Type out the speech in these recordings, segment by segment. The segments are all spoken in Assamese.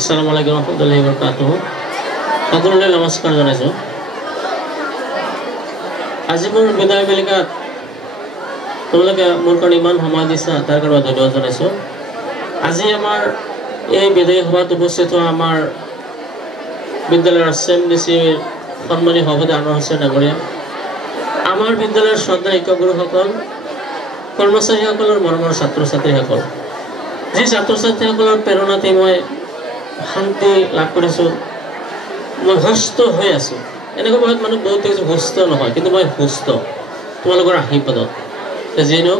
Assalamualaikum warahmatullahi wabarakatuh. সকলোলৈ নমস্কাৰ জনাইছো। আজি মোৰ বিদায় বেলিকাত তোমালোকে মোৰ কাৰণে ইমান সময় দিছা তাৰ কাৰণে ধন্যবাদ জনাইছো। আজি আমাৰ এই বিদায় সভাত উপস্থিত হোৱা আমাৰ বিদ্যালয়ৰ এছএমডিচিৰ সন্মানীয় সভাপতি আনোৱাৰ হোসেন ডাঙৰীয়া, আমাৰ বিদ্যালয়ৰ শ্ৰদ্ধা শিক্ষক গুৰুসকল, কৰ্মচাৰীসকলৰ মৰমৰ ছাত্ৰ ছাত্ৰীসকল, যি ছাত্ৰ ছাত্ৰীসকলৰ প্ৰেৰণাতে মই শান্তি লাভ কৰিছো, মই সুস্থ হৈ আছো। এনেকুৱা বহুত মানুহ বহুত দেখিছো সুস্থ নহয়, কিন্তু মই সুস্থ তোমালোকৰ আশীৰ্বাদত। যিনো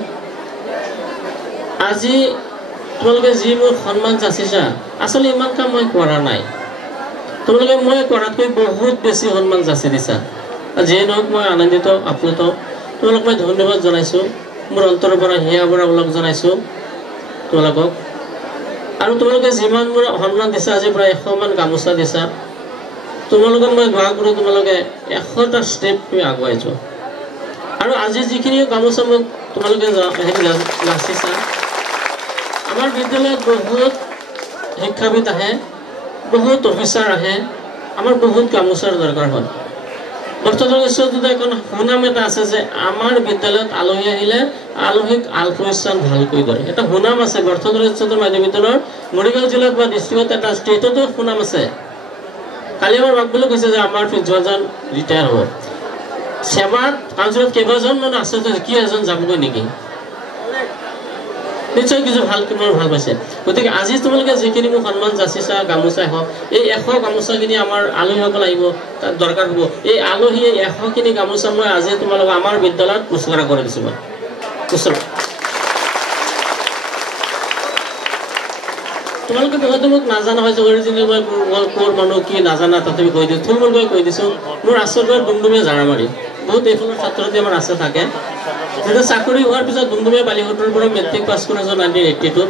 আজি তোমালোকে যি মোৰ সন্মান যাচিছা, আচলতে ইমান কাম মই কৰা নাই, তোমালোকে মই কৰাতকৈ বহুত বেছি সন্মান যাচি দিছা। যিয়ে নহওক মই আনন্দিত আপ্লুত, তোমালোক মই ধন্যবাদ জনাইছো, মোৰ অন্তৰৰ পৰা হিয়া ভৰা ওলগ জনাইছো তোমালোকক। আৰু তোমালোকে যিমান মোৰ সন্মান দিছা, আজি প্ৰায় 100 মান গামোচা দিছা, তোমালোকক মই দোৱা কৰোঁ তোমালোকে 100টা ষ্টেপ তুমি আগুৱাই যোৱা। আৰু আজি যিখিনি গামোচা মোক তোমালোকে যাচিছা, আমাৰ বিদ্যালয়ত বহুত শিক্ষাবিদ আহে, বহুত অফিচাৰ আহে, আমাৰ বহুত গামোচাৰ দৰকাৰ হয়। বৰ্তমান এখন সুনাম এটা আছে যে আমাৰ বিদ্যালয়ত আলহী আহিলে আলহীক আলপৈচান ভালকৈ কৰে, এটা সুনাম আছে। বৰ্তমান মাধ্যমিক বিদ্যালয়ৰ মৰিগাঁও জিলাত বা ডিষ্ট্ৰিক্টত এটা ষ্টেটতো সুনাম আছে। কালি আমাৰ বাকবলৈ কৈছে যে আমাৰ প্ৰিন্সিপালজন ৰিটায়াৰ হ'ব। সেৱাত কাউন্সিলত কেইবাজন মানুহ আছে, কি এজন যাবগৈ নেকি? নিশ্চয় কিছু মোৰ ভাল পাইছে। গতিকে আজি তোমালোকে যিখিনি মোক সন্মান যাচিছা, গামোচাই হওক, এই 100 গামোচাখিনি আমাৰ আলহীসকল আহিব, তাত দৰকাৰ হ'ব। এই আলহী 100খিনি গামোচা মই আজি তোমালোকক আমাৰ বিদ্যালয়ত উচৰ্গা কৰি দিছোঁ। মই তোমালোকে হয়তো মোক নাজানা হয় যে অৰিজিনেল মই ক'ৰ মানুহ কি নাজানা, তথাপি কৈ দিছোঁ, থুলমূলকৈ কৈ দিছোঁ। মোৰ আচল ঘৰ ডুমডুমীয়া জাৰামাৰী। বহুত এইফালৰ ছাত্ৰ ছাত্ৰী আমাৰ আছে থাকে। যেতিয়া চাকৰি হোৱাৰ পিছত ডুমডুমীয়া বালিঘাটৰ পৰা মেট্ৰিক পাছ কৰিছোঁ 1982।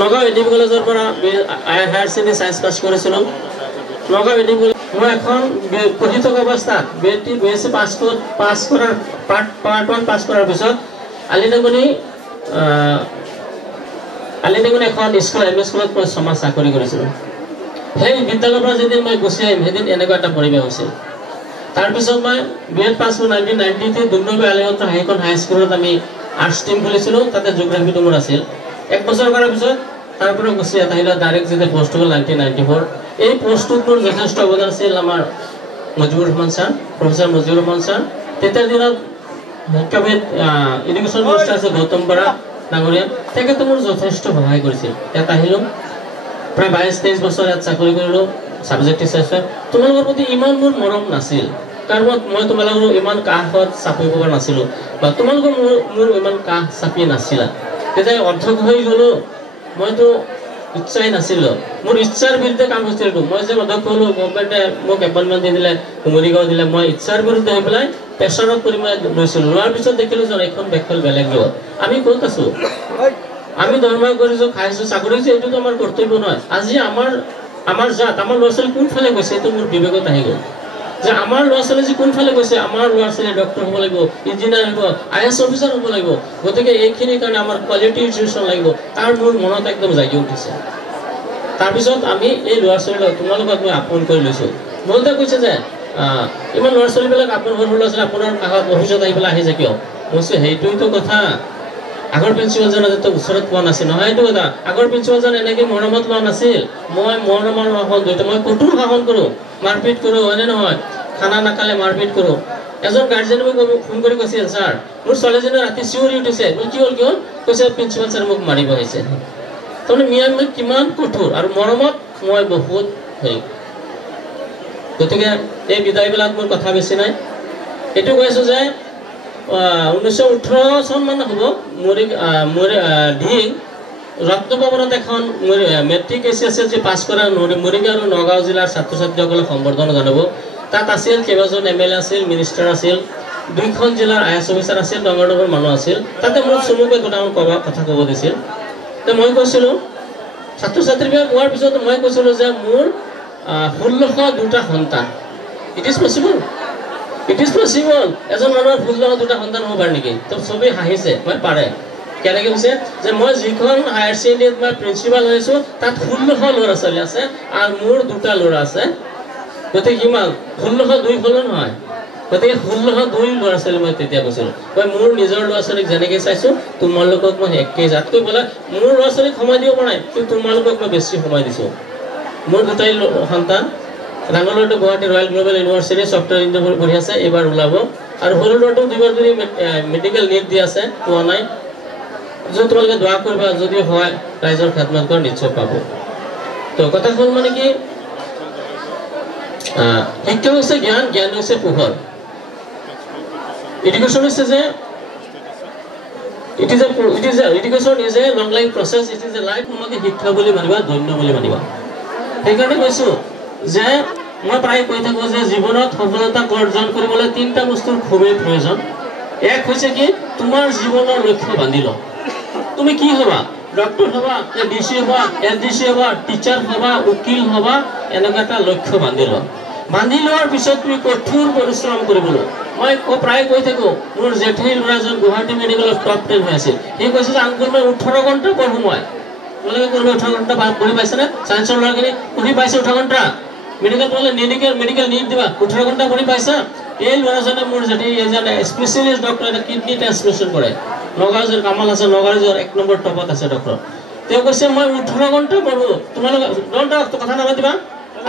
নগাঁও এ ডি বি কলেজৰ পৰা হায়াৰ ছেকেণ্ডেৰী ছায়েন্স পাছ কৰিছিলোঁ। Nagaon A D B college মই এখন পঢ়ি থকা অৱস্থাত BSc পাছ কৰাৰ পাৰ্ট 1 পাছ কৰাৰ পিছত আলিনাগুনি এখন স্কুল এম এ স্কুলত মই 6 মাহ চাকৰি কৰিছিলোঁ। সেই বিদ্যালয়ৰ পৰা যেদিন মই গুচি আহিম, সেইদিন এনেকুৱা এটা পৰিৱেশ হৈছিল। তাৰপিছত মই BEd পাছ কৰি 1993 ডুমডুমীয়া আলিগড় হাইকন হাইস্কুলত আমি আৰ্টছ টিম খুলিছিলোঁ। তাতে জিঅ'গ্ৰাফীটো মোৰ আছিল। 1 বছৰ কৰাৰ পিছত তাৰ পৰা গুচি আহিলোঁ ডাইৰেক্ট যেতিয়া পোষ্ট হ'ল 1994। এই পোষ্টটোত মোৰ যথেষ্ট অৱদান আছিল আমাৰ Mujibur Rahman sir, professor Mujibur Rahman sir. তেতিয়াৰ দিনত শিক্ষাবিদ এডুকেশ্যন মিনিষ্টাৰ আছে গৌতম বৰা ডাঙৰীয়া, তেখেতে মোৰ যথেষ্ট সহায় কৰিছিল। ইয়াত আহিলোঁ, প্ৰায় 22-23 বছৰ ইয়াত চাকৰি কৰিলোঁ ছাবজেক্ট টিচাৰ। তোমালোকৰ প্ৰতি ইমান মোৰ মৰম নাছিল, কাৰণ মই তোমালোকৰ ইমান কাষত চাপিব পৰা নাছিলোঁ, বা তোমালোকৰ মোৰ ইমান কাষ চাপি নাছিলা। তেতিয়া অধ্যক্ষ হৈ গ'লোঁ, মইতো ইচ্ছাই নাছিলোঁ, মোৰ ইচ্ছাৰ বিৰুদ্ধে কাম হৈছিল। মই যে অধ্যক্ষ হ'লোঁ, গভৰ্ণমেণ্টে মোক এপইণ্টমেণ্ট দি দিলে, মৰিগাঁও দিলে, মই ইচ্ছাৰ বিৰুদ্ধে হৈ পেলাই প্ৰেছাৰত কৰি মই লৈছিলোঁ। লোৱাৰ পিছত দেখিলোঁ যে এইখন দেশখন বেলেগ জগত। আমি ক'ত আছোঁ? আমি দৰমহা কৰিছোঁ, খাইছোঁ, চাকৰি কৰিছোঁ, এইটোতো আমাৰ কৰ্তব্য নহয়। আজি আমাৰ জাত, আমাৰ ল'ৰা ছোৱালী কোনফালে গৈছে, এইটো মোৰ বিবেকত আহি গ'ল যে আমাৰ ল'ৰা ছোৱালী যি কোনফালে গৈছে। আমাৰ ল'ৰা ছোৱালী ডক্টৰ হ'ব লাগিব, ইঞ্জিনিয়াৰ হ'ব, IAS অফিচাৰ হ'ব লাগিব। গতিকে এইখিনিৰ কাৰণে আমাৰ কোৱালিটি এডুকেশ্যন লাগিব, তাৰ মোৰ মনত একদম জাগি উঠিছে। তাৰপিছত আমি এই ল'ৰা ছোৱালীবিলাক তোমালোকক মই আপোন কৰি লৈছোঁ। বহুতে কৈছে যে ইমান ল'ৰা ছোৱালীবিলাক আপোন সৰু ল'ৰা ছোৱালী আপোনাৰ কাষত অফিচত আহি পেলাই আহিছে কিয়? মই কৈছোঁ সেইটোৱেতো কথা। আগৰ প্ৰিন্সিপালজন যেতিয়া ওচৰত পোৱা নাছিল নহয়, এইটো কথা। আগৰ প্ৰিন্সিপালজন এনেকৈ মৰমত লোৱা নাছিল। মই মৰমৰ শাসন দিওঁ, মই কঠোৰ শাসন কৰোঁ, মাৰপিট কৰোঁ, হয়নে নহয়? খানা নাখালে মাৰপিট কৰোঁ। এজন গাৰ্জেনে মোক ফোন কৰি কৈছিল, ছাৰ মোৰ ছোৱালীজনী ৰাতি চিঞৰি উঠিছে। মই কি হ'ল কিয়? কৈছে প্ৰিন্সিপাল ছাৰ মোক মাৰিব আহিছে। তাৰমানে মই কিমান কঠোৰ আৰু মৰমত মই বহুত হেৰি। গতিকে এই বিদায়বিলাক মোৰ কথা বেছি নাই। এইটো কৈছোঁ যে 1918 চন মান হ'ব, ৰত্নভৱনত এখন মেট্ৰিক HSLC পাছ কৰা মৰিগাঁও আৰু নগাঁও জিলাৰ ছাত্ৰ ছাত্ৰীসকলক সম্বৰ্ধনা জনাব। তাত আছিল কেইবাজন MLA আছিল, মিনিষ্টাৰ আছিল, 2খন জিলাৰ IAS অফিচাৰ আছিল, ডাঙৰ ডাঙৰ মানুহ আছিল। তাতে মোক চমুকৈ দুটামান কথা ক'ব দিছিল। মই কৈছিলোঁ, ছাত্ৰ ছাত্ৰীবিলাক হোৱাৰ পিছত মই কৈছিলোঁ যে মোৰ 1602টা সন্তান। It is possible. এজন মানুহৰ 1602টা সন্তান হ'ব পাৰে নেকি? তো চবেই হাঁহিছে। মই পাৰে। কেনেকৈ হৈছে যে মই যিখন হায়াৰ ছেকেণ্ডেৰীত মই প্ৰিন্সিপাল হৈছোঁ তাত 1600 ল'ৰা ছোৱালী আছে আৰু মোৰ 2টা ল'ৰা আছে গতিকে কিমান 1602 হল নহয় গতিকে 1602 ল'ৰা ছোৱালী মই তেতিয়া কৈছিলোঁ মই মোৰ নিজৰ ল'ৰা ছোৱালীক যেনেকৈ চাইছোঁ তোমালোকক মই একেই যাতকৈ বোলে মোৰ ল'ৰা ছোৱালীক সময় দিব পৰা নাই কিন্তু তোমালোকক মই বেছি সময় দিছোঁ মোৰ 2টাই সন্তান ডাঙৰ ল'ৰাটো Guwahati royal global university software engineer পঢ়ি আছে এইবাৰ ওলাব আৰু সৰু ল'ৰাটো 2বাৰ ধৰি মেডিকেল নিট দি আছে পোৱা নাই যদি তোমালোকে দোৱা কৰিবা যদি হয় ৰাইজৰ খেদমত কৰি নিশ্চয় পাব তো কথা হ'ল মানে কি শিক্ষা হৈছে জ্ঞান জ্ঞান হৈছে পোহৰ এডুকেশ্যন হৈছে যে education is a long life process it is a life তোমাকে শিক্ষা বুলি মানিবা ধন্য বুলি মানিবা সেইকাৰণে কৈছো যে মই প্ৰায় কৈ থাকো যে জীৱনত সফলতা অৰ্জন কৰিবলৈ 3টা বস্তুৰ খুবেই প্ৰয়োজন এক হৈছে কি তোমাৰ জীৱনৰ লক্ষ্য বান্ধি ল তুমি কি হবা ডক্টৰ হবা ডিসি হবা এসডিসি হবা টিচাৰ হবা উকিল হবা এনেকুৱা এটা লক্ষ্য বান্ধি ল বান্ধি লোৱাৰ পিছত তুমি কঠোৰ পৰিশ্ৰম কৰিবলৈ মই প্ৰায় কৈ থাকো মোৰ জেঠী ল'ৰাজন গুৱাহাটী মেডিকেলত টপ 10 হৈ আছিল এই কৈছে যে আংকুল মই 18 ঘণ্টা পঢ়ো মই তোমালোকে কোনোবা 18 ঘণ্টা পঢ়ি পাইছেনে সায়েন্সৰ ল'ৰাখিনি পঢ়ি পাইছে 18 ঘণ্টা মেডিকেল পঢ়িলে মেডিকেল নিট দিবা 18 ঘণ্টা পঢ়ি পাইছা এই ল'ৰাজনে মোৰ জেঠী এজনে স্পেচিয়েলিষ্ট ডক্টৰ এটা কিডনি ট্ৰান্সপ্লান্টেশ্যন কৰে নগাঁৱৰ কামাল আছে নগাঁৱৰ 1 নম্বৰ টপত আছে ডক্টৰ তেওঁ কৈছে মই 18 ঘণ্টা পঢ়ো তোমালোকে ডক্টৰ কথা নাপাতিবা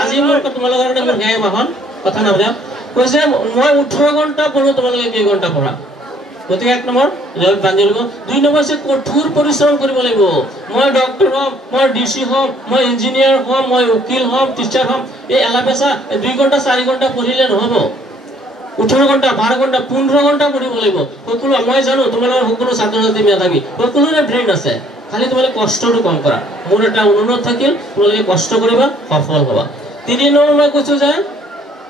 আজি মোৰ তোমালোকৰ কাৰণে মোৰ গায় বাহন কথা নাপাতিবা কৈছে মই 18 ঘণ্টা পঢ়ো তোমালোকে কেই ঘণ্টা পঢ়া গতিকে 1 নম্বৰ বান্ধি ল'ব 2 নম্বৰ আছে কঠোৰ পৰিশ্ৰম কৰিব লাগিব মই ডক্টৰ হম মই ডিসি হম মই ইঞ্জিনিয়াৰ হম মই উকিল হম টিচাৰ হম এই এলাপেছা 2 ঘণ্টা 4 ঘণ্টা পঢ়িলে নহব 18 ঘণ্টা 12 ঘণ্টা 15 ঘণ্টা পঢ়িব লাগিব সকলো মই জানো তোমালোকৰ সকলো ছাত্ৰ ছাত্ৰী মেধাৱী সকলোৰে ব্ৰেইন আছে খালি তোমালোকে কষ্টটো কম কৰা মোৰ এটা অনুৰোধ থাকিল তোমালোকে কষ্ট কৰিবা সফল হ'বা 3 নম্বৰ মই কৈছো যে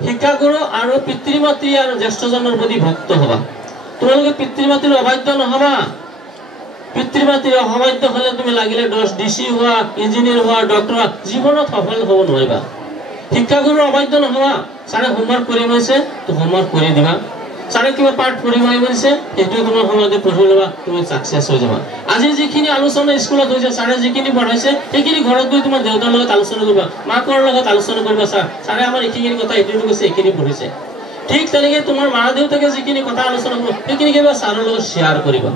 শিক্ষাগুৰু আৰু পিতৃ মাতৃ আৰু জ্যেষ্ঠজনৰ প্ৰতি ভক্ত হ'বা তোমালোকে পিতৃ মাতৃৰ অবাধ্য নহবা পিতৃ মাতৃৰ অবাধ্য হ'লে তুমি লাগিলে 10 ডিসি হোৱা ইঞ্জিনিয়াৰ হোৱা ডক্টৰ হোৱা জীৱনত সফল হ'ব নোৱাৰিবা শিক্ষাগুৰুৰ অবাধ্য নহবা সাৰে হোমৱৰ্ক কৰি গৈছে তো হোমৱৰ্ক কৰি দিবা সাৰে কিবা পাঠ পঢ়িব আহিছে সেইটো তোমাৰ সময়তে পঢ়ি লবা তুমি সাকসেস হৈ যাবা আজি যিখিনি আলোচনা স্কুলত হৈছে সাৰে যিখিনি পঢ়াইছে সেইখিনি ঘৰত গৈ তোমাৰ দেউতাৰ লগত আলোচনা কৰিবা মাকৰ লগত আলোচনা কৰিবা সাৰে আমাৰ এইখিনি কথা এইটো কৈছে এইখিনি পঢ়িছে ঠিক তেনেকৈ তোমাৰ মা দেউতাকে যিখিনি কথা আলোচনা কৰিব সেইখিনি কিবা সাৰৰ লগত শেয়াৰ কৰিবা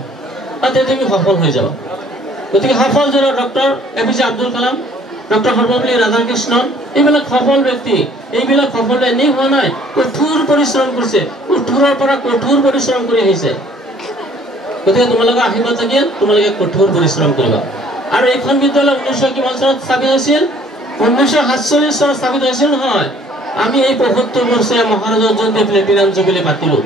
তাতে তুমি সফল হৈ যাবা গতিকে সফল যেনে doctor APJ Abdul Kalam doctor Sarvepalli Radhakrishnan এইবিলাক সফল ব্যক্তি এইবিলাক সফল এনেই হোৱা নাই কঠোৰ পৰিশ্ৰম কৰিছে কঠোৰৰ পৰা কঠোৰ পৰিশ্ৰম কৰি আহিছে গতিকে তোমালোকে আশীৰ্বাদ থাকিল তোমালোকে কঠোৰ পৰিশ্ৰম কৰিবা আৰু এইখন বিদ্যালয় 1900 কিমান চনত স্থাপিত হৈছিল 1947 চনত স্থাপিত হৈছিল নহয় আমি এই 75 বছৰীয়া মহাৰাজৰ জয়ন্তী প্লেটিনাম জুবিলি পাতিলো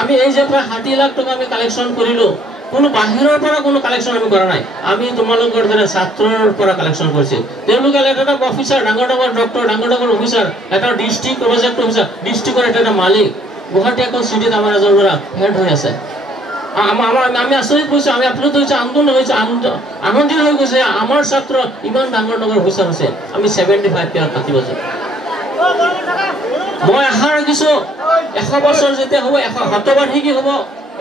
আমি এই যে প্ৰায় 60 লাখ টকা আমি কালেকশ্যন কৰিলো কোনো বাহিৰৰ পৰা কোনো কালেকশ্যন আমি কৰা নাই আমি তোমালোকৰ দৰে ছাত্ৰৰ পৰা কালেকশ্যন কৰিছিল তেওঁলোকে এটা অফিচাৰ ডাঙৰ ডক্টৰ ডাঙৰ অফিচাৰ এটা ডিস্ট্ৰিক্ট প্ৰজেক্ট অফিচাৰ ডিস্ট্ৰিক্টৰ এটা মালিক গুৱাহাটী এখন চিটিত আমাৰ এজন ল'ৰা হেড হৈ আছে আমি আচৰিত কৈছো আমি আপ্লুত হৈছে আন্দোলন হৈছে আনন্দিত হৈ গৈছে আমাৰ ছাত্ৰ ইমান ডাঙৰ অফিচাৰ আছে আমি 75 ইয়াৰ পাতিব যাম মই আশা ৰাখিছো 100 বছৰ যেতিয়া হ'ব 100 বাৰ্ষিকী হ'ব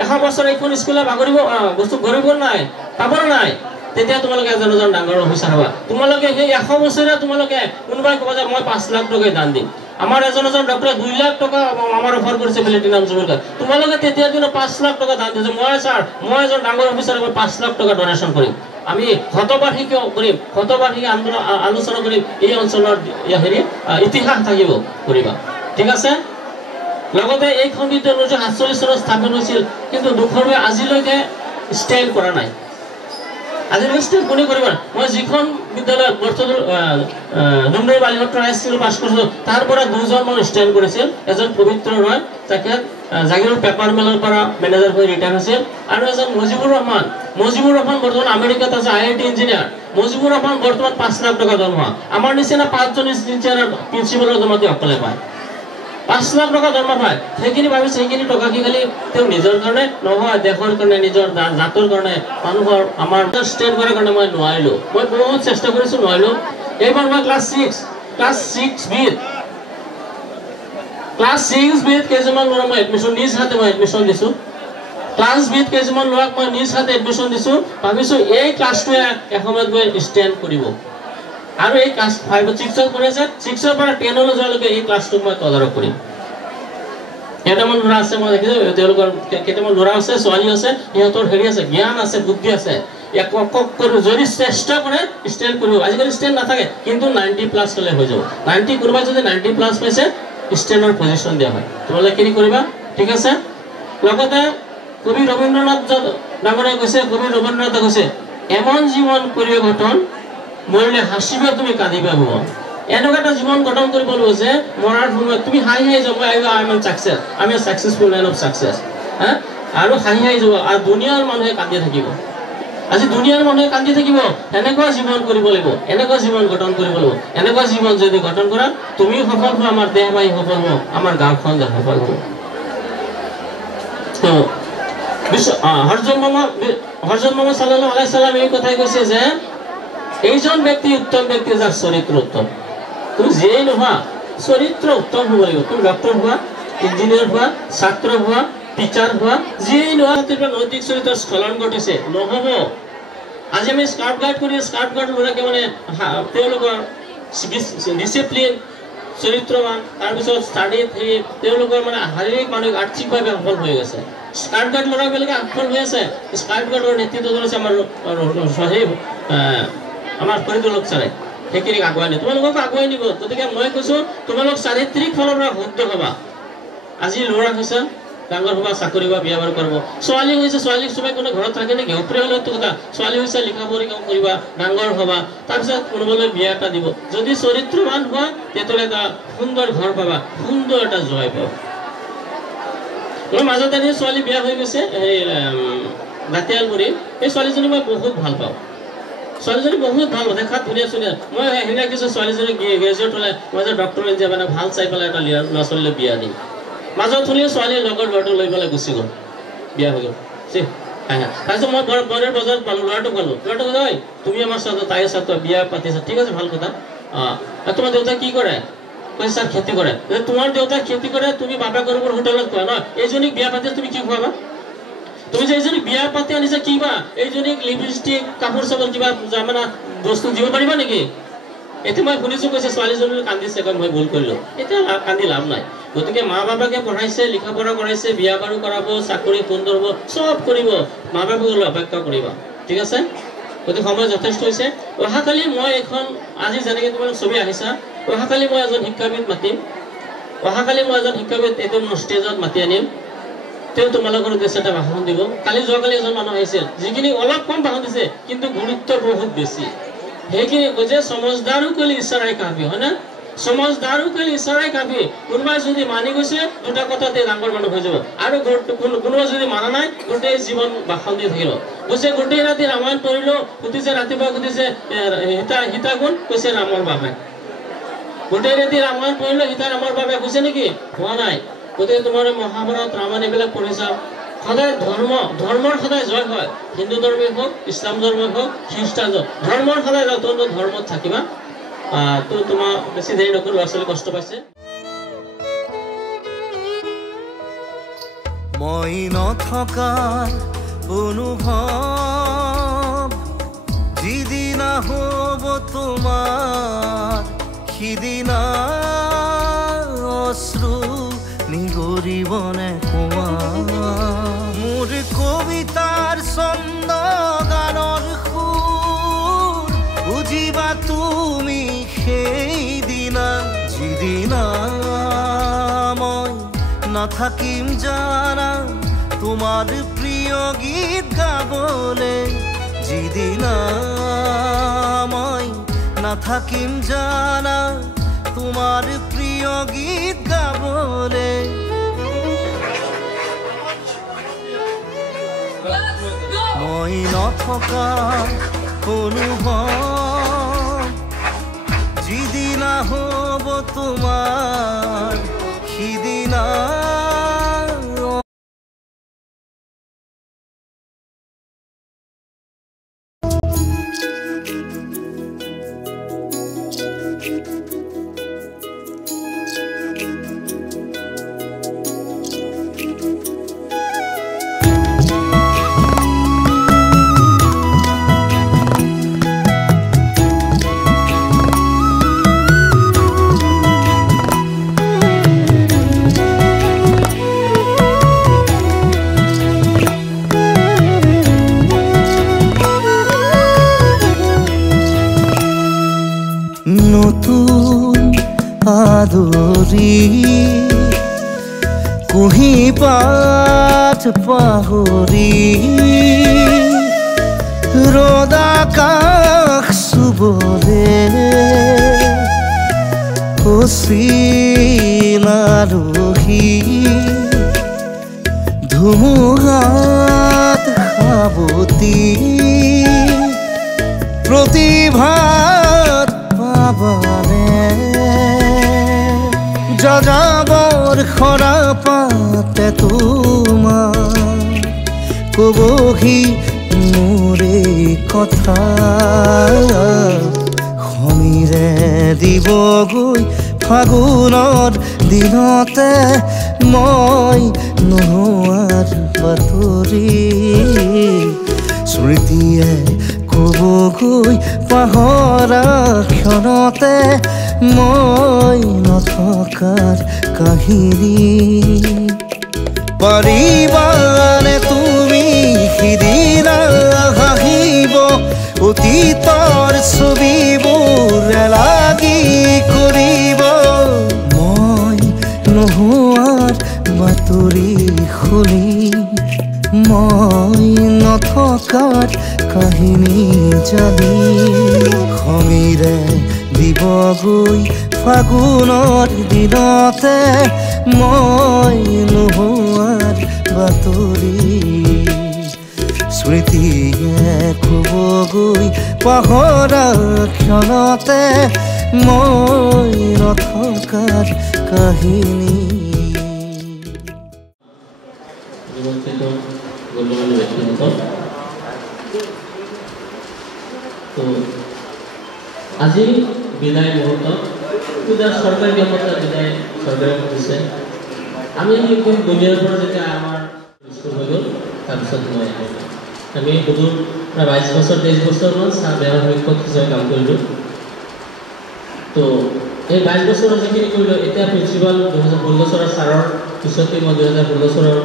100 বছৰ এইখন স্কুলে বাগৰিব বস্তু গৰিব নাই পাব নাই তেতিয়া তোমালোকে এজন ডাঙৰ অফিচাৰ হবা তোমালোকে সেই 100 বছৰে তোমালোকে কোনোবাই ক'ব যে মই 5 লাখ টকা দান দিম আমাৰ এজন ডক্টৰ 2 লাখ টকা আমাৰ অফাৰ কৰিছে প্লেটিনাম জুবিলি তোমালোকে তেতিয়া দিন 5 লাখ টকা দান দিছে মই স্যাৰ মই এজন ডাঙৰ অফিচাৰ মই 5 লাখ টকা ডোনেশ্যন কৰিম আমি শতবাৰ্ষিকী কৰিম শতবাৰ্ষিকী আলোচনা কৰিম এই অঞ্চলৰ হেৰি ইতিহাস থাকিব কৰিবা ঠিক আছে লগতে এইখন বিদ্যালয় 1947 চনত স্থাপন হৈছিল কিন্তু দুখৰ আজিলৈকে ষ্টেণ্ড কৰা নাই আজিলৈকে ষ্টেণ্ড কোনে কৰিব মই যিখন বিদ্যালয় বৰ্তমান দুমদৈ বালিহট্ট হাইস্কুল পাছ কৰিছো তাৰ পৰা দুজন মান ষ্টেণ্ড কৰিছিল এজন পবিত্ৰ ৰয় তাকে জাগিৰোড পেপাৰ মিলৰ পৰা মেনেজাৰ হৈ ৰিটায়াৰ হৈছিল আৰু এজন মুজিবুৰ ৰহমান বৰ্তমান আমেৰিকাত আছে আইআইটি ইঞ্জিনিয়াৰ মুজিবুৰ ৰহমান বৰ্তমান 5 লাখ টকা দৰমহা আমাৰ নিচিনা 5 জন ইঞ্জিনিয়াৰ প্ৰিন্সিপালৰ দৰমহা অকলে পায় 5 লাখ টকা দৰমহা পায় সেইখিনি ভাবিছে সেইখিনি টকা কি খালি তেওঁ নিজৰ কাৰণে নহয় দেশৰ কাৰণে নিজৰ জাতৰ কাৰণে মানুহৰ আমাৰ ষ্টেণ্ড কৰাৰ কাৰণে মই নোৱাৰিলো মই বহুত চেষ্টা কৰিছো নোৱাৰিলো এইবাৰ মই ক্লাছ 6 বিত কেইজনমান ল'ৰা মই এডমিশ্যন নিজ হাতে মই এডমিশ্যন দিছো ক্লাছ বিত কেইজনমান ল'ৰাক মই নিজ হাতে এডমিশ্যন দিছোঁ, ভাবিছোঁ এই ক্লাছটোৱে এসময়ত গৈ ষ্টেণ্ড কৰিব আৰু এই ক্লাছ 5-6 কৰি আছে, 6ৰ পৰা 10লৈ যোৱালৈকে এই ক্লাছটোক মই তদাৰক কৰিম। কেইটামান ল'ৰা আছে মই দেখিছোঁ, তেওঁলোকৰ কেইটামান ল'ৰা আছে, ছোৱালী আছে, সিহঁতৰ হেৰি আছে, জ্ঞান আছে, বুদ্ধি আছে, যদি চেষ্টা কৰে ষ্টেণ্ড কৰিব। আজিকালি ষ্টেণ্ড নাথাকে, কিন্তু 90+ হ'লে হৈ যাব। 90 কোনোবাই যদি 90+ পাইছে ষ্টেণ্ডৰ পজিশ্যন দিয়া হয়। তোমালোকে কি কৰিবা? ঠিক আছে। লগতে কবি ৰবীন্দ্ৰনাথ ডাঙৰীয়াই কৈছে, কবি ৰবীন্দ্ৰনাথে কৈছে, এমন জীৱন কৰিবে গঠন মৰিলে হাসিবে তুমি কাঁদিবা ভুৱন। এনেকুৱা এটা জীৱন গঠন কৰিব লাগিব যে মৰাৰ সময়ত তুমি হাঁহি হাঁহি যাব, I am success, I am successful man of success, আৰু হাঁহি হাঁহি যাব, আৰু দুনিয়াৰ মানুহে কান্দি থাকিব। আজি দুনিয়াৰ মানুহে কান্দি থাকিব, এনেকুৱা জীৱন কৰিব লাগিব, এনেকুৱা জীৱন গঠন কৰিব লাগিব। এনেকুৱা জীৱন যদি গঠন কৰা, তুমি সফল হোৱা, আমাৰ দেহবাহী সফল হ'ব, আমাৰ গাঁওখন সফল হ'ব। হযরত মুহাম্মদ সাল্লাল্লাহু আলাইহি সাল্লাম এই কথাই কৈছে যে এইজন ব্যক্তি উত্তম ব্যক্তি যাৰ চৰিত্ৰ উত্তম। তুমি যেই নোহোৱা চৰিত্ৰ উত্তম হ'ব লাগিব। তুমি ডক্টৰ হোৱা, ইঞ্জিনিয়াৰ হোৱা, ছাত্ৰ হোৱা, টিচাৰ হোৱা, যেই নোহোৱা, তোমাৰ নৈতিক চৰিত্ৰৰ স্খলন ঘটিছে নহ'ব। আজি আমি স্কাউট গাইড কৰি স্কাউট গাইড ল'ৰাকে মানে তেওঁলোকৰ ডিচিপ্লিন চৰিত্ৰৱান, তাৰপিছত ষ্টাডিত সেই তেওঁলোকৰ মানে শাৰীৰিক মানসিক আৰ্থিকভাৱে সফল হৈ গৈছে। স্কাউট গাইড ল'ৰাবিলাকে সফল হৈ আছে। স্কাউট গাইডৰ নেতৃত্ব ধৰিছে আমাৰ পৰিচালক ছাৰে, সেইখিনিক আগুৱাই নিয়ে, তোমালোকক আগুৱাই নিব। গতিকে মই কৈছোঁ তোমালোক চাৰিত্ৰিক ফালৰ পৰা শুদ্ধ হ'বা। আজি ল'ৰা হৈছে ডাঙৰ হ'বা, চাকৰি বা বিয়া বাৰু কৰিব। ছোৱালী হৈছে, ছোৱালীক চবে কোনো ঘৰত থাকে নেকি? অপ্ৰিয় হ'লে কথা। ছোৱালী হৈছে লিখা পঢ়ি কাম কৰিবা, ডাঙৰ হ'বা, তাৰপিছত কোনোবালৈ বিয়া এটা দিব। যদি চৰিত্ৰৱান হোৱা তেতিয়াহ'লে এটা সুন্দৰ ঘৰ পাবা, সুন্দৰ এটা জয় পাবা। মই মাজতে এজনী ছোৱালী বিয়া হৈ গৈছে এই দাঁতিয়ালগুৰি। এই ছোৱালীজনী মই বহুত ভাল পাওঁ। ছোৱালীজনী বহুত ভাল, দেখাত ধুনীয়া চুনীয়া। মই হেৰি ৰাখিছোঁ ছোৱালীজনী গ্ৰেজুৱেট হ'লে মই যে ডক্টৰ ইঞ্জিনিয়াৰ মানে ভাল চাই পেলাই এটা ল'ৰা ছোৱালীলৈ বিয়া দিম। মাজত শুনিও ছোৱালীৰ লগৰ ল'ৰাটো লৈ পেলাই গুচি গ'ল, বিয়া হৈ গ'ল। তাৰপিছত মই বৰৰ বজাৰত পালোঁ, ল'ৰাটো পালোঁ। ল'ৰাটো কয় তুমি আমাৰ ছাত্ৰ, তাই ছাত্ৰ, বিয়া পাতিছা, ঠিক আছে ভাল কথা। তোমাৰ দেউতাই কি কৰে? কৈছে ছাৰ খেতি কৰে। তোমাৰ দেউতাই খেতি কৰে, তুমি বাপেকৰ ওপৰত হোটেলত খোৱা ন? এইজনীক বিয়া পাতি তুমি কি খুৱাবা? তুমি যে এইজনী বিয়া পাতি আনিছা কিবা? এইজনীক লিপষ্টিক, কাপোৰ চাপোৰ কিবা মানে বস্তু দিব পাৰিবা নেকি? এতিয়া মই শুনিছোঁ কৈছে ছোৱালীজনী কান্দিছে, কাৰণ মই ভুল কৰিলোঁ। এতিয়া কান্দি লাভ নাই। গতিকে মা বাপেকে পঢ়াইছে, লিখা পঢ়া কৰাইছে, বিয়া বাৰু কৰাব, চাকৰি সুন্দৰ হ'ব, চব কৰিব। মা বাপেকলৈ অপেক্ষা কৰিবা, ঠিক আছে? গতিকে সময় যথেষ্ট হৈছে। অহাকালি মই এখন, আজি যেনেকৈ তোমালোক ছবি আহিছা, অহাকালি মই এজন শিক্ষাবিদ মাতিম। অহাকালি মই এজন শিক্ষাবিদ এইটো ষ্টেজত মাতি আনিম। তেওঁ তোমালোকৰ উদ্দেশ্যে এটা ভাষণ দিব। কালি যোৱাকালি এজন মানুহ আহিছিল, যিখিনি অলপ কম ভাষণ দিছে কিন্তু গুৰুত্ব বহুত বেছি। সেইখিনি কৈছে সমজদাৰো কলি ইশাৰাই কাফি, হয় না? সমজদাৰো কলি ইশাৰাই কাফি। কোনোবাই যদি মানি গৈছে দুটা কথাতে ডাঙৰ মানুহ হৈ যাব, আৰু কোনোবাই যদি মানা নাই গোটেই জীৱন ভাষণ দি থাকিব। কৈছে গোটেই ৰাতি ৰামায়ণ পঢ়িলো, সুধিছে ৰাতিপুৱা সুধিছে সীতা কোন? কৈছে ৰামৰ বাপে। গোটেই ৰাতি ৰামায়ণ পঢ়িলো, সীতা ৰামৰ বাপে কৈছে নেকি? হোৱা নাই। গতিকে তোমাৰ মহাভাৰত ৰামায়ণ এইবিলাক পঢ়িছা। সদায় ধৰ্মৰ সদায় জয় হয়। হিন্দু ধৰ্মই হওক, ইছলাম ধৰ্মই হওক, খ্ৰীষ্টান ধৰ্মৰ সদায় জয়। তোমালোকে ধৰ্মত থাকিবা। তো তোমাৰ বেছি দেৰি নকৰোঁ, ল'ৰা ছোৱালী কষ্ট পাইছে। মই নথকাৰ অনুভৱ যিদিনা হ'ব তোমাৰ, সিদিনা অশ্ৰু নিগৰিবনে কোৱা? মোৰ কবিতাৰ ছন্দ গানৰ সুৰ বুজিবা তুমি সেইদিনা, যিদিনা মই নাথাকিম জানা তোমাৰ প্ৰিয় গীত গাবলে, যিদিনা মই নাথাকিম জানা তোমাৰ প্ৰিয় গীত গাবলে। মই নথকা অনুভৱ যিদিনা হ'ব তোমাৰ, সিদিনা নতুন আদৰি কুহি পাত পাহৰি ৰ'দা কাষ চুবলে চিনাৰহি ধুমুহাত সাৱতি প্ৰতিভাত পাবানে যাযাবৰ খৰা পাতে তোমাৰ কবহি মোৰে কথা সমীৰে দিবগৈ ফাগুনৰ দিনতে মই নোহোৱাৰ বাতৰি স্মৃতিয়ে কবগৈ পাহৰা ক্ষণতে মই নথকাৰ কাহিনী পাৰিবানে তুমি সিদিনা হাঁহিব অতীতৰ ছবিবোৰ লাগি কৰিব মই নোহোৱাৰ বাতৰি শুনি মই নথকাৰ কাহিনী জানি সমীৰে দিবগৈ ফাগুনৰ দিনতে মই নোহোৱাৰ বাতৰি স্মৃতিয়ে কবগৈ পাহৰা ক্ষণতে মই নথকাৰ কাহিনী আজি বিদায় মুহূৰ্ত পূজাৰ চৰকাৰী কামত বিদায় চৰকাৰে দিছে আমি দুনিয়াৰ পৰা যেতিয়া আমাৰ স্কুল হৈ গ'ল তাৰপিছত মই আমি সুদূৰ প্ৰায় 22 বছৰ 23 বছৰমান বেয়া শিক্ষক হিচাপে কাম কৰিলোঁ তো এই 22 বছৰৰ যিখিনি কৰিলোঁ এতিয়া প্ৰিন্সিপাল 2016 চনৰ ছাৰৰ পিছতে মই 2016 চনৰ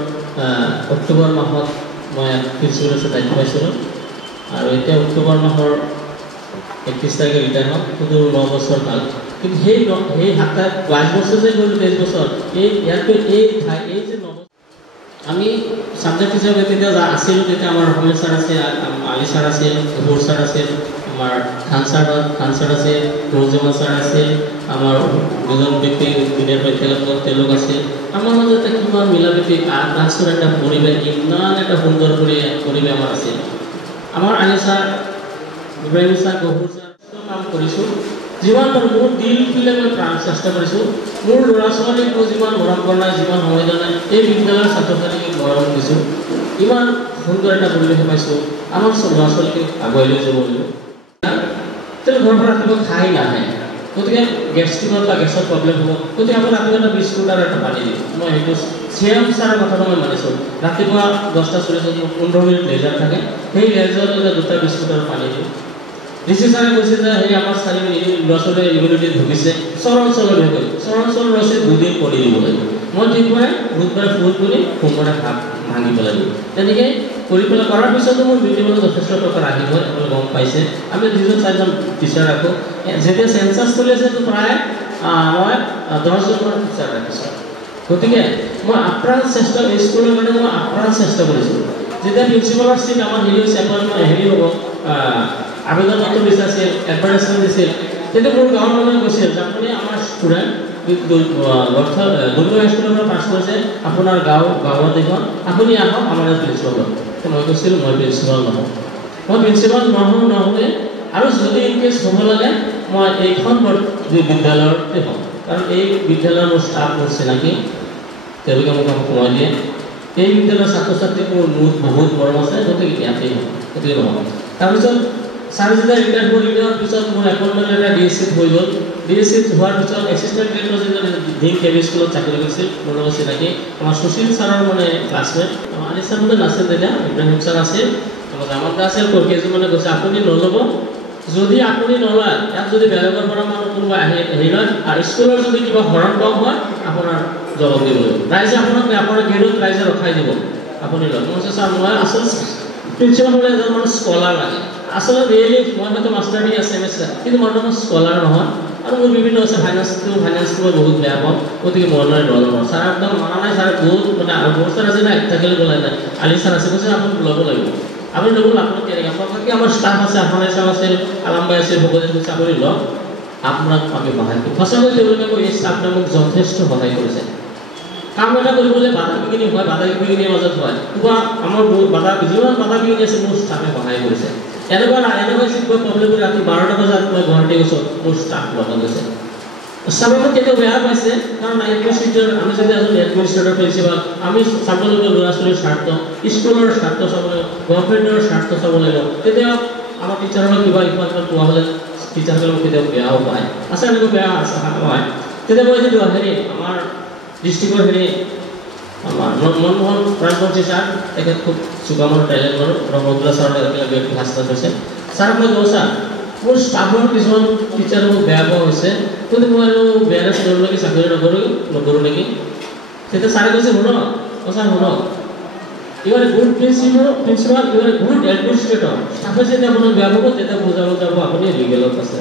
অক্টোবৰ মাহত মই প্ৰিন্সিপালৰ দায়িত্ব পাইছিলোঁ আৰু এতিয়া অক্টোবৰ মাহৰ 31 তাৰিখে ৰিটায়াৰ হ'ল সুদূৰ 9 বছৰ কাল কিন্তু সেই 22 বছৰ যে কৰিলোঁ 23 বছৰ ইয়াতকৈ এই যে 9 আমি সাবজেক্ট হিচাপে তেতিয়া আছিলোঁ তেতিয়া আমাৰ অসমীয়া ছাৰ আছিল আলি ছাৰ আছিল গহুৰ ছাৰ আছিল আমাৰ খান ছাৰ আছিল নুৰুজ্জামান ছাৰ আছিল আমাৰ দুজন ব্যক্তি জুনিয়ৰ পৰীক্ষাগত তেওঁলোক আছিল আমাৰ মাজত এটা কিমান মিলাপ্ৰীতি ক্লাছৰ এটা পৰিৱেশ ইমান এটা সুন্দৰ পৰিৱেশ আমাৰ আছিল আমাৰ আলি ছাৰ ইব্ৰাহিম ছাৰ গহুৰ ছাৰ কাম কৰিছোঁ যিমান পাৰোঁ মোৰ দিল খুলে মই প্ৰাণ চেষ্টা কৰিছোঁ মোৰ ল'ৰা ছোৱালীক মই যিমান মৰম কৰা নাই যিমান সময় নাই এই বিদ্যালয়ৰ ছাত্ৰ ছাত্ৰীক মৰম দিছোঁ ইমান সুন্দৰ এটা পৰিৱেশ পাইছোঁ আমাৰ চব ল'ৰা ছোৱালীক আগুৱাই লৈ যাব লাগিব তেওঁ ঘৰৰ পৰা ৰাতিপুৱা খাই নাহে গতিকে গেষ্ট্ৰিকত বা গেছৰ প্ৰব্লেম হ'ব গতিকে আপুনি ৰাতিপুৱা এটা বিস্কুট আৰু এটা পানী দিওঁ মই সেইটো চিএম ছাৰৰ কথাটো মই মানিছোঁ ৰাতিপুৱা 10:40 15 মিনিট লেজাৰ থাকে সেই লেজাৰত এটা 2টা বিস্কুট আৰু পানী দিওঁ ঋষি ছাৰে কৈছে যে সেই আমাৰ চাৰি ল'ৰা ছোৱালীৰ ইমিউনিটি ভুগিছে চৰাঞ্চলৰ বিশেষকৈ চৰাঞ্চলৰ ল'ৰা ছোৱালী 2 দিন কৰি দিব লাগিব মই ঠিকবাৰে বুধবাৰে ফোন কৰি সোমবাৰে ভাত ভাঙিব লাগিব তেনেকৈ কৰি পেলাই কৰাৰ পিছতো মোৰ মিটিঙত যথেষ্ট টকা ৰাখি হয় আপোনালোকে গম পাইছে আমি 2-4জন টিচাৰ ৰাখোঁ যেতিয়া চেঞ্চাছ চলি আছে প্ৰায় মই 10জনমান টিচাৰ ৰাখিছোঁ গতিকে মই আপ্ৰাণ চেষ্টা স্কুলৰ কাৰণে মই আপ্ৰাণ চেষ্টা কৰিছোঁ যেতিয়া প্ৰিন্সিপালৰ চিট আমাৰ হেৰি হ'ব আবেদন পত্ৰ দিছিল এডভাৰটাইজমেণ্ট দিছিল তেতিয়া মোৰ গাঁৱৰ মানুহে কৈছিল যে আপুনি আমাৰ ষ্টুডেণ্ট দুৰ্গ হাইস্কুলৰ পৰা পাছ কৰিছে আপোনাৰ গাঁৱত এখন আপুনি আহক আমাৰ প্ৰিন্সিপাল মই কৈছিলোঁ মই প্ৰিন্সিপাল নহওঁ মই প্ৰিন্সিপাল নহওঁতে আৰু যদি ইনকেছ হ'ব লাগে মই এইখন বিদ্যালয়তে হ'ম কাৰণ এই বিদ্যালয়ৰ মোৰ ষ্টাফ মোৰ চিনাকি তেওঁলোকে মোক সময় দিয়ে এই বিদ্যালয়ৰ ছাত্ৰ ছাত্ৰীক মোৰ বহুত মৰম আছে গতিকে ইয়াতেই হ'ম গতিকে নহ'ব তাৰপিছত ছাৰ যেতিয়া ৰিটায়াৰ কৰিবৰ পিছত মোৰ এপইণ্টমেণ্ট এটা ডিএছচিত হৈ গ'ল ডিএছচিত হোৱাৰ পিছত এছিষ্টেণ্ট ডিৰেক্টৰ যিজন ডিং কেবি স্কুলত চাকৰি কৰিছিল মোৰ লগত চিনাকি আমাৰ সুশীল ছাৰৰ মানে ক্লাছমেট আলি ছাৰ মানে নাছিল তেতিয়া ইব্ৰাহিম ছাৰ আছিল আমাৰ দা আছিল কেইজনমানে কৈছে আপুনি নল'ব যদি আপুনি নলয় ইয়াত যদি বেলেগৰ পৰা মানুহ কোনোবা হেৰি লয় আৰু স্কুলৰ যদি কিবা হৰণ কম হয় আপোনাৰ জবাব দিব লাগিব ৰাইজে আপোনাক আপোনাৰ গেটত ৰাইজে ৰখাই দিব আপুনি লয় মই কৈছোঁ ছাৰ মই আচল প্ৰিন্সিপাল হ'লে এজন মানুহ স্কলাৰ লাগে আসলে ৰিয়েলি মই হয়তো মাষ্টাৰ ডিগ্ৰী আছে এমএছ কিন্তু মই স্কলাৰ নহয় আৰু মোৰ বিভিন্ন আছে ফাইনেন্সটো মই বহুত বেয়া পাওঁ গতিকে মই নাই ল'ব ছাৰ একদম মানা নাই ছাৰ বহুত মানে আৰু বহুত ছাৰ আছে না থাকিলে গ'লে নাই আলি ছাৰ আছে কৈছে আপুনি ল'ব লাগিব আপুনি ল'ব আপোনাক কেনেকৈ আপোনাক আমাৰ ষ্টাফ আছে আপোনাৰ ছাৰ আছে আলামবাই আছে ভগৱান কৈছে আপুনি লওক আপোনাক আমি সহায় কৰিম সঁচাকৈ তেওঁলোকে মোৰ এই ষ্টাফে মোক যথেষ্ট সহায় কৰিছে কাম এটা কৰিবলৈ বাধা বিঘিনি হয় বাধা বিঘিনিৰ মাজত হয় কিবা আমাৰ যিমান বাধা বিঘিনি আছে মোৰ ষ্টাফে সহায় কৰিছে এনেকুৱা চিট প্ৰব্লেম কৰি ৰাতি 12টা বজাত মই গুৱাহাটী গৈছোঁ মোৰ ষ্টাফ লগত গৈছে ষ্টাফে কেতিয়াও বেয়া পাইছে কাৰণ এডমিনিষ্ট্ৰেটৰ আমি যদি এজন এডমিনিষ্ট্ৰেটৰ প্ৰিন্সিপাল আমি চাব লাগিব ল'ৰা ছোৱালীৰ স্বাৰ্থ স্কুলৰ স্বাৰ্থ চাব লাগিব গভৰ্ণমেণ্টৰ স্বাৰ্থ চাব লাগিব তেতিয়া আমাৰ টিচাৰসকলক কিবা ইফাল পোৱা হ'লে টিচাৰসকলক কেতিয়াও বেয়াও পায় আছে এনেকুৱা বেয়া আছে হয় তেতিয়া মই যিটো হেৰি আমাৰ ডিষ্ট্ৰিক্টৰ হেৰি আমাৰ মনমোহন প্ৰাণপঞ্চী ছাৰ তেখেত খুব চুকামৰ টেলেণ্ট বাৰু ৰমতুল্লা ছাৰৰ একেলগে ক্লাছ হৈছে ছাৰক মই কওঁ ছাৰ মোৰ ষ্টাফৰ কিছুমান টিচাৰ মোক বেয়া পোৱা হৈছে কিন্তু মই আৰু বেয়াৰে তেওঁলোকে চাকৰি নকৰোঁ নেকি তেতিয়া ছাৰে কৈছে শুনক ছাৰ শুনক you are a good principal you are a good administrator ষ্টাফে যেতিয়া আপোনাক বেয়া পাব তেতিয়া বুজাব যাব আপুনি লিগেলত আছে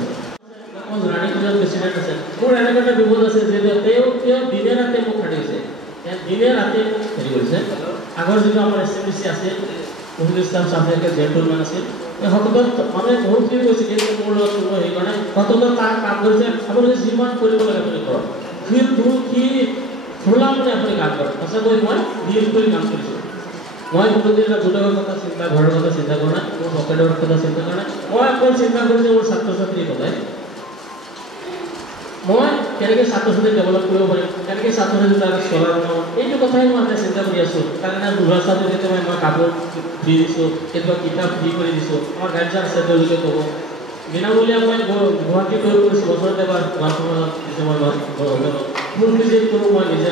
ৰাণী পূজাৰ প্ৰেচিডেণ্ট আছে মোৰ এনেকুৱা এটা বিপদ আছে যে তেওঁ দিনে ৰাতে মোক খাটিছে দিনে ৰাতে মোক হেৰি কৰিছে আগৰ যিটো আমাৰ SMDC আছিল মহিলা ইছলাম চাফেকে জেণ্টলমেন আছিল সততত মানে বহুতখিনি কৈছে কিন্তু মোৰ লগত কোনো সেইকাৰণে সততত তাৰ কাম কৰিছে আপোনালোকে যিমান কৰিব লাগে আপুনি কৰক সি খোলা মানে আপুনি কাম কৰক সঁচাকৈ মই ডিল কৰি কাম কৰিছোঁ মই কোনোদিন গোটকৰ কথা চিন্তা ঘৰৰ কথা চিন্তা কৰা নাই মোৰ পকেটৰ কথা চিন্তা কৰা নাই মই অকল চিন্তা কৰিছোঁ মোৰ ছাত্ৰ ছাত্ৰীৰ কথাই মই কেনেকৈ ছাত্ৰ ছাত্ৰী ডেভেলপ কৰিব পাৰিম কেনেকৈ ছাত্ৰ ছাত্ৰী তাৰ স্কলাৰ বনাব এইটো কথাই মই এতিয়া চিন্তা কৰি আছোঁ তাৰকাৰণে ল'ৰা ছোৱালী কেতিয়াবা মই কাপোৰ ফ্ৰী দিছোঁ কেতিয়াবা কিতাপ ফ্ৰী কৰি দিছোঁ আমাৰ গাৰ্জেন আছে তেওঁলোকে ক'ব বিনামূলীয়া মই গুৱাহাটী গৈ কৰিছোঁ বছৰতে এবাৰ গুৱাহাটী মই হোম ভিজিট কৰোঁ মই নিজে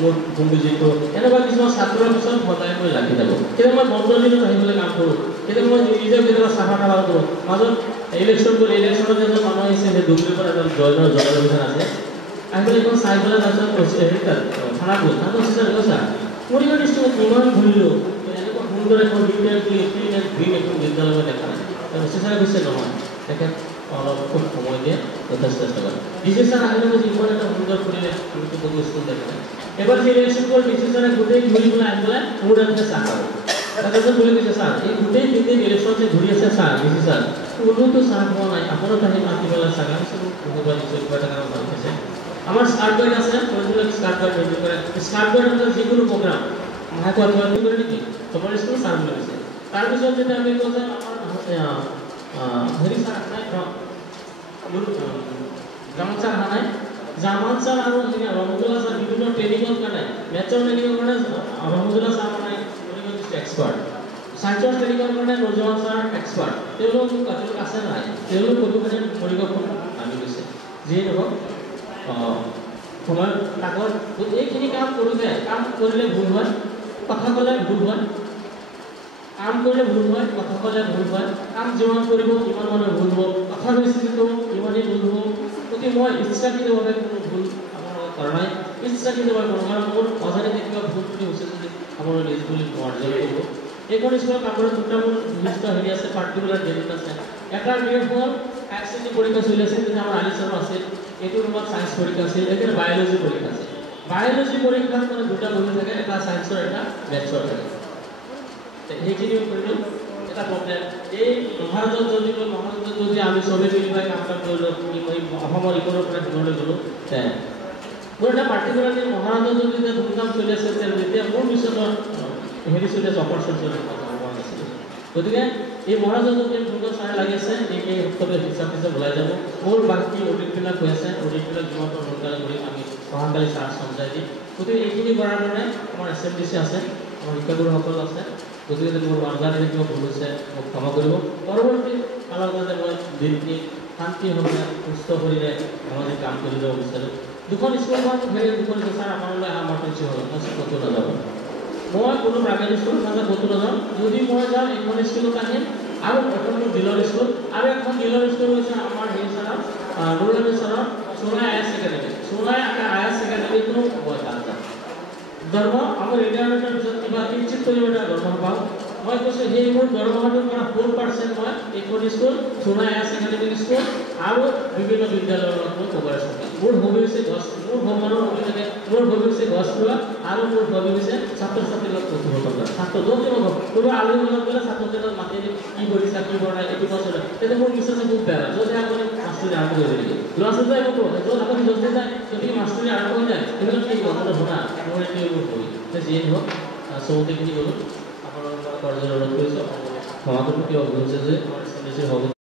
মোৰ হোম ভিজিট কৰোঁ এনেকুৱা কিছুমান ছাত্ৰৰ পিছত সদায় মই লাগি থাকোঁ কেতিয়াবা মই বন্ধ দিনত আহিবলৈ কাম কৰোঁ কেতিয়াবা মই নিজে কেতিয়াবা চাফা তাফা কৰোঁ মাজত ইলেকশ্যনত এজন মানুহ আহিছে সেই দুমলিৰ পৰা এজন জনঅভিযান আছে আহি পেলাই এখন চাই পেলাই তাৰপিছত কৈছে হেৰি তাত থানাত গ'ল থানাত কৈছে কৈছা মৰিগাঁও ডিষ্ট্ৰিক্টত ইমান ঘূৰিলোঁ এনেকুৱা সুন্দৰ এখন ক্লিন এণ্ড গ্ৰীণ এখন বিদ্যালয় মই দেখা নাই চিচাৰে কৈছে নহয় তেখেত অলপ খুব সময় দিয়ে যথেষ্ট চেষ্টা কৰে ডিচি ছাৰ আহিলে যে ইমান এটা সুন্দৰ পৰিৱেশ বহু স্কুল দেখা নাই এবাৰ যে ইলেকশ্যন কৰি ডিচি ছাৰে গোটেই ঘূৰি পেলাই আহি পেলাই মোৰ এনেকৈ চাহ খাব তাৰপিছত বুলি কৈছে ছাৰ এই গোটেই তিনিদিন ইলেকশ্যন যে ঘূৰি আছে ছাৰ ডিচি ছাৰ কোনোতো চাহ খোৱা নাই আপোনাক আহি মাতি পেলাই চাহ খাইছোঁ বহুবাৰ নিশ্চয় কিবা এটা কাৰণ ভাল পাইছে আমাৰ স্কাৰ্ট গাইড আছে স্কাৰ্ট গাইড মেইনটেইন কৰে স্কাৰ্ট গাইড যিকোনো প্ৰগ্ৰাম মাহেকত কৰে নেকি চবৰ স্কুল ছাৰ বুলি কৈছে তাৰপিছত যেতিয়া আমি কওঁ যে আমাৰ হেৰি ছাৰ নাই জামান ছাৰ অহা নাই জামান ছাৰ আৰু ৰহমতুল্লা ছাৰ বিভিন্ন ট্ৰেইনিঙৰ কাৰণে মেথছৰ ট্ৰেইনিঙৰ কাৰণে ৰহমতুল্লা ছাৰ মানে এক্সপাৰ্ট সাইন্সৰ ট্ৰেইনিঙৰ কাৰণে নজৱান ছাৰ এক্সপাৰ্ট তেওঁলোক আছে নাই তেওঁলোক ক'তো পৰিকল্পনা আনি গৈছে যিয়ে নহওক সময়ত আগত এইখিনি কাম কৰোঁতে কাম কৰিলে ভুল হয় কথা ক'লে ভুল হয় কাম কৰিলে ভুল হয় কথা ক'লে ভুল হয় কাম যিমান কৰিব ইমান মানুহে ভুল হ'ব কথা বেছি কৰোঁ ইমানেই ভুল হ'ব গতিকে মই ইচ্ছাকৃতভাৱে কোনো ভুল আপোনালোকক কৰা নাই ইচ্ছাকৃতভাৱে কোনো কাৰণ মোৰ অজানিতে কিবা ভুল যদি হৈছে যদি আপোনালোকে নিজ বুলি মাৰ্জন কৰিব এইখন স্কুলত কামৰ দুটা মোৰ নিৰ্দিষ্ট হেৰি আছে পাৰ্টিকুলাৰ ডেট আছে এটা ডেট হ'ল SSC পৰীক্ষা চলি আছে তেতিয়া আমাৰ আলি ছাৰো আছিল এইটো ৰুমত ছায়েন্স পৰীক্ষা আছিল এতিয়া বায়'লজি পৰীক্ষা আছে বায়'লজি পৰীক্ষাত মানে দুটা বহি থাকে এটা ছায়েন্সৰ এটা মেথছৰ থাকে সেইখিনি কৰিলোঁ এটা প্ৰব্লেম এই মহাৰাজত যদি আমি চবেই মিলি পাই কাম কৰিলোঁ অসমৰ ইকনৰ পৰা সিমলৈ গ'লোঁ মোৰ এটা পাৰ্টিকুলাৰলি মহাৰাজত যদি এতিয়া ধুমধাম চলি আছে তেতিয়া মোৰ পিছতৰ হেৰি চলি আছে অপৰচুনিটি নাছিলে গতিকে এই মহাৰাজত যদি ধুমধাম চাই লাগি আছে এই সপ্তাহতে হিচাপ ওলাই যাব মোৰ বাকী অডিটবিলাক হৈ আছে অডিটবিলাক যিমান সোনকালে কৰি আমি অহাকালি চাৰ্জ সমজাই দিম গতিকে এইখিনি কৰাৰ কাৰণে আমাৰ SMDC আছে আমাৰ শিক্ষাগুৰুসকল আছে গতিকে মোৰ আঞ্জানে কিবা ভুল হৈছে মোক ক্ষমা কৰিব পৰৱৰ্তী কালৰ কাৰণে মই দিনটি শান্তিভাৱে সুস্থ শৰীৰে সমাজে কাম কৰি যাব বিচাৰোঁ দুখন স্কুলখন হেৰি দুখন ছাৰ আমালৈ এমাৰ্জেঞ্চি হ'ল মই ক'তো নাযাব মই কোনো প্ৰাইভেট স্কুল নাযাওঁ ক'তো নাযাওঁ যদি মই যাওঁ এখন স্কুলত আহিম আৰু এখন মোৰ ডিলৰ স্কুল আৰু এখন ডিলৰ স্কুল হৈছে আমাৰ হেৰি ছাৰৰ ৰুৰেল ছাৰৰ Sonai IAS academy Sonai IAS একাডেমিটো মই তাত যাম ধৰ্ম আমাৰ ৰিটায়াৰমেণ্টৰ পিছত কিবা কিঞ্চিত কৰিব এটা গৰ্ব পাওঁ মই কৈছোঁ সেই মোৰ দৰমহাটোৰ পৰা 4% মই এখন স্কুল, সোণা হায়াৰ ছেকেণ্ডেৰী স্কুল আৰু বিভিন্ন বিদ্যালয়ৰ লগত মই কভাৰেজ কৰিম। মোৰ হবি হৈছে গছ, মোৰ ভ্ৰমণৰ হবি থাকে, মোৰ হবি হৈছে গছ ৰোৱা আৰু মোৰ হবি হৈছে ছাত্ৰ ছাত্ৰীৰ লগত কথোপকথন কৰা। ছাত্ৰ য'ত হ'ব কোনোবা আলহী ঘৰত গ'লে ছাত্ৰ ছাত্ৰীক মাতি আনি কি কৰিছা, কি কৰা নাই, এইটো বস্তু তেতিয়া মোৰ বিশ্বাসে খুব বেয়া লাগে। য'ত আপুনি মাষ্টৰী আৰম্ভ কৰিব লাগে, ল'ৰা ছোৱালীয়ে একো কয়, য'ত আপুনি য'ত যায় যদি মাষ্টৰী আৰম্ভ হৈ যায় সেইবিলাক কি হ'ব? শুনা মোৰ এইটোৱে মোৰ হবি। যিয়ে নহওক চবতে কি ক'লোঁ, আপোনাৰ পৰা কৰ্জ অনুৰোধ কৰিছোঁ, ক্ষমা কৰিব কিয় হৈছে যে আমাৰ